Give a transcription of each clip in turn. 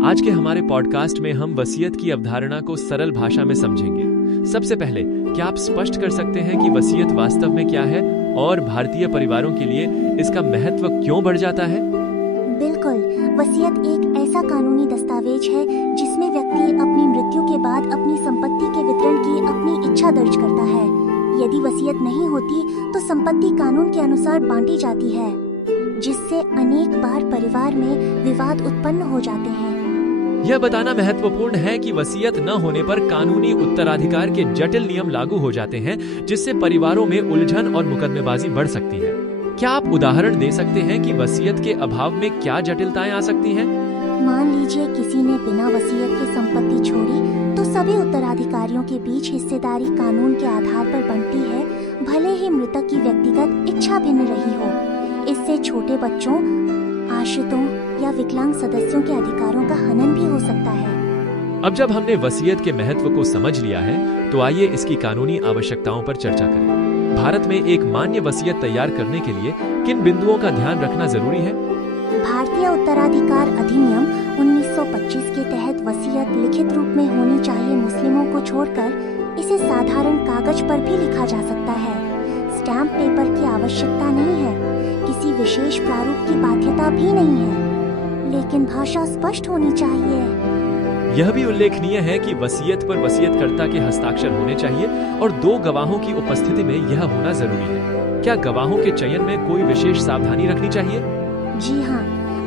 आज के हमारे पॉडकास्ट में हम वसीयत की अवधारणा को सरल भाषा में समझेंगे। सबसे पहले, क्या आप स्पष्ट कर सकते हैं कि वसीयत वास्तव में क्या है और भारतीय परिवारों के लिए इसका महत्व क्यों बढ़ जाता है? बिल्कुल, वसीयत एक ऐसा कानूनी दस्तावेज है जिसमें व्यक्ति अपनी मृत्यु के बाद अपनी संपत्ति के वितरण की अपनी इच्छा दर्ज करता है। यदि वसीयत नहीं होती तो संपत्ति कानून के अनुसार बांटी जाती है, जिससे अनेक बार परिवार में विवाद उत्पन्न हो जाते हैं। यह बताना महत्वपूर्ण है कि वसीयत न होने पर कानूनी उत्तराधिकार के जटिल नियम लागू हो जाते हैं, जिससे परिवारों में उलझन और मुकदमेबाजी बढ़ सकती है। क्या आप उदाहरण दे सकते हैं कि वसीयत के अभाव में क्या जटिलताएं आ सकती हैं? मान लीजिए किसी ने बिना वसीयत के संपत्ति छोड़ी, तो सभी उत्तराधिकारियों के बीच हिस्सेदारी कानून के आधार पर बनती है, भले ही मृतक की व्यक्तिगत इच्छा भिन्न रही हो। इससे छोटे बच्चों, आश्रितों या विकलांग सदस्यों के अधिकारों का हनन भी हो सकता है। अब जब हमने वसीयत के महत्व को समझ लिया है, तो आइए इसकी कानूनी आवश्यकताओं पर चर्चा करें। भारत में एक मान्य वसीयत तैयार करने के लिए किन बिंदुओं का ध्यान रखना जरूरी है? भारतीय उत्तराधिकार अधिनियम 1925 के तहत वसीयत लिखित रूप में होनी चाहिए। मुस्लिमों को छोड़कर इसे साधारण कागज पर भी लिखा जा सकता है। स्टैम्प पेपर की आवश्यकता नहीं है। किसी विशेष प्रारूप की बाध्यता भी नहीं है, लेकिन भाषा स्पष्ट होनी चाहिए। यह भी उल्लेखनीय है कि वसीयत पर वसीयतकर्ता के हस्ताक्षर होने चाहिए और 2 गवाहों की उपस्थिति में यह होना जरूरी है। क्या गवाहों के चयन में कोई विशेष सावधानी रखनी चाहिए? जी हाँ,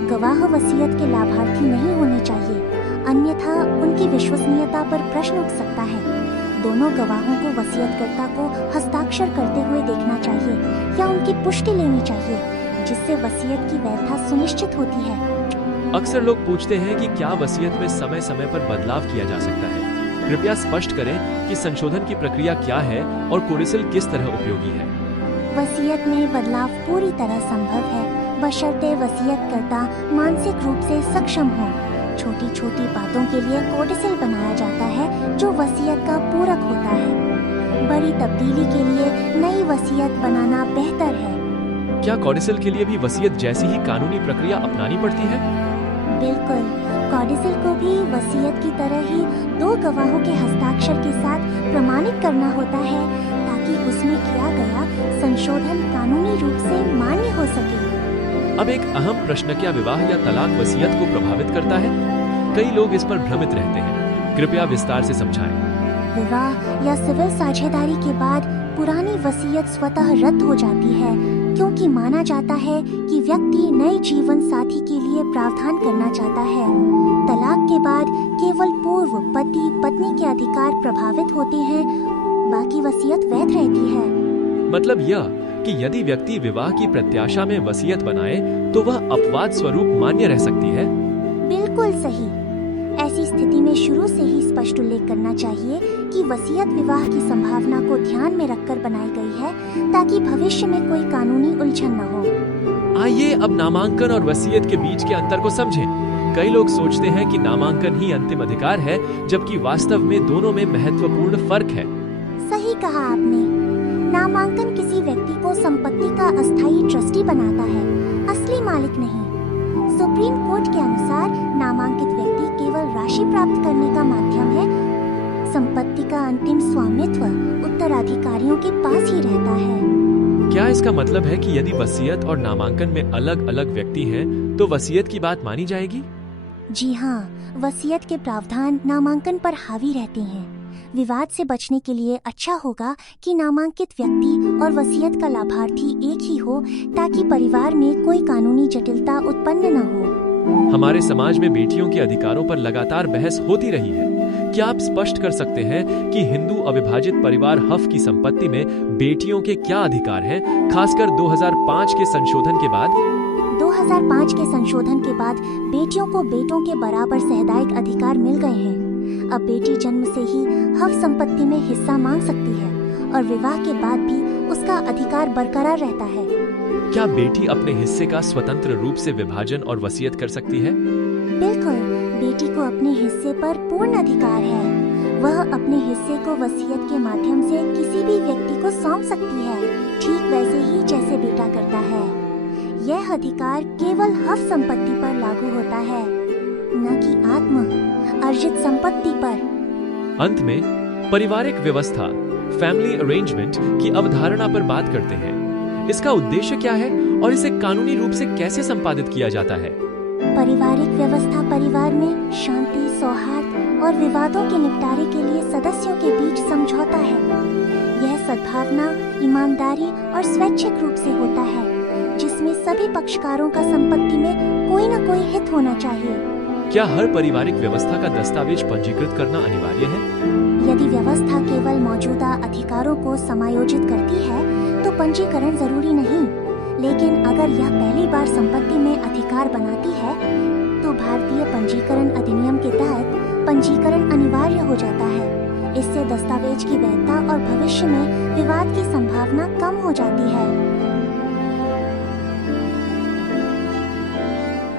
गवाह वसीयत के लाभार्थी नहीं होने चाहिए, अन्यथा उनकी विश्वसनीयता पर प्रश्न उठ सकता है। दोनों गवाहों को वसीयतकर्ता को हस्ताक्षर करते हुए देखना चाहिए या उनकी पुष्टि लेनी चाहिए, जिससे वसीयत की वैधता सुनिश्चित होती है। अक्सर लोग पूछते हैं कि क्या वसीयत में समय समय पर बदलाव किया जा सकता है। कृपया स्पष्ट करें कि संशोधन की प्रक्रिया क्या है और कोडिसिल किस तरह उपयोगी है। वसीयत में बदलाव पूरी तरह संभव है, बशर्ते वसीयतकर्ता मानसिक रूप से सक्षम हो। छोटी छोटी बातों के लिए कोडिसिल बनाया जाता है, जो वसीयत का पूरक होता है। बड़ी तब्दीली के लिए नई वसीयत बनाना बेहतर है। क्या कोडिसिल के लिए भी वसीयत जैसी ही कानूनी प्रक्रिया अपनानी पड़ती है? बिल्कुल, कोडिसिल को भी वसीयत की तरह ही 2 गवाहों के हस्ताक्षर के साथ प्रमाणित करना होता है, ताकि उसमें किया गया संशोधन कानूनी रूप से मान्य हो सके। अब एक अहम प्रश्न, क्या विवाह या तलाक वसीयत को प्रभावित करता है? कई लोग इस पर भ्रमित रहते हैं। कृपया विस्तार से समझाएं। विवाह या सिविल साझेदारी के बाद पुरानी वसीयत स्वतः रद्द हो जाती है, क्योंकि माना जाता है कि व्यक्ति नए जीवन साथी के लिए प्रावधान करना चाहता है। तलाक के बाद केवल पूर्व पति पत्नी के अधिकार प्रभावित होते हैं, बाकी वसीयत वैध रहती है। मतलब यह कि यदि व्यक्ति विवाह की प्रत्याशा में वसीयत बनाए, तो वह अपवाद स्वरूप मान्य रह सकती है। बिल्कुल सही। ऐसी स्थिति में शुरू से ही स्पष्ट उल्लेख करना चाहिए कि वसीयत विवाह की संभावना को ध्यान में रखकर बनाई गई है, ताकि भविष्य में कोई कानूनी उलझन न हो। आइए अब नामांकन और वसीयत के बीच के अंतर को समझें। कई लोग सोचते हैं कि नामांकन ही अंतिम अधिकार है, जबकि वास्तव में दोनों में महत्वपूर्ण फर्क है। सही कहा आपने। नामांकन किसी व्यक्ति को संपत्ति का अस्थायी ट्रस्टी बनाता है, असली मालिक नहीं। सुप्रीम कोर्ट के अनुसार नामांकित व्यक्ति केवल राशि प्राप्त करने का माध्यम है। संपत्ति का अंतिम स्वामित्व उत्तराधिकारियों के पास ही रहता है। क्या इसका मतलब है कि यदि वसीयत और नामांकन में अलग अलग व्यक्ति हैं, तो वसीयत की बात मानी जाएगी? जी हाँ, वसीयत के प्रावधान नामांकन पर हावी रहते हैं। विवाद से बचने के लिए अच्छा होगा कि नामांकित व्यक्ति और वसीयत का लाभार्थी एक ही हो, ताकि परिवार में कोई कानूनी जटिलता उत्पन्न न हो। हमारे समाज में बेटियों के अधिकारों पर लगातार बहस होती रही है। क्या आप स्पष्ट कर सकते हैं कि हिंदू अविभाजित परिवार हफ की संपत्ति में बेटियों के क्या अधिकार हैं, खासकर 2005 के संशोधन के बाद? 2005 के संशोधन के बाद बेटियों को बेटों के बराबर सहदायिक अधिकार मिल गए हैं। अब बेटी जन्म से ही हक संपत्ति में हिस्सा मांग सकती है और विवाह के बाद भी उसका अधिकार बरकरार रहता है। क्या बेटी अपने हिस्से का स्वतंत्र रूप से विभाजन और वसीयत कर सकती है? बिल्कुल, बेटी को अपने हिस्से पर पूर्ण अधिकार है। वह अपने हिस्से को वसीयत के माध्यम से किसी भी व्यक्ति को सौंप सकती है, ठीक वैसे ही जैसे बेटा करता है। यह अधिकार केवल हक संपत्ति पर लागू होता है, न कि अर्जित संपत्ति पर। अंत में पारिवारिक व्यवस्था, फैमिली अरेंजमेंट की अवधारणा पर बात करते हैं। इसका उद्देश्य क्या है और इसे कानूनी रूप से कैसे संपादित किया जाता है? पारिवारिक व्यवस्था परिवार में शांति, सौहार्द और विवादों के निपटारे के लिए सदस्यों के बीच समझौता है। यह सद्भावना, ईमानदारी और स्वैच्छिक रूप से होता है, जिसमें सभी पक्षकारों का संपत्ति में कोई न कोई हित होना चाहिए। क्या हर पारिवारिक व्यवस्था का दस्तावेज पंजीकृत करना अनिवार्य है? यदि व्यवस्था केवल मौजूदा अधिकारों को समायोजित करती है तो पंजीकरण जरूरी नहीं, लेकिन अगर यह पहली बार संपत्ति में अधिकार बनाती है तो भारतीय पंजीकरण अधिनियम के तहत पंजीकरण अनिवार्य हो जाता है। इससे दस्तावेज की वैधता और भविष्य में विवाद की संभावना कम हो जाती है।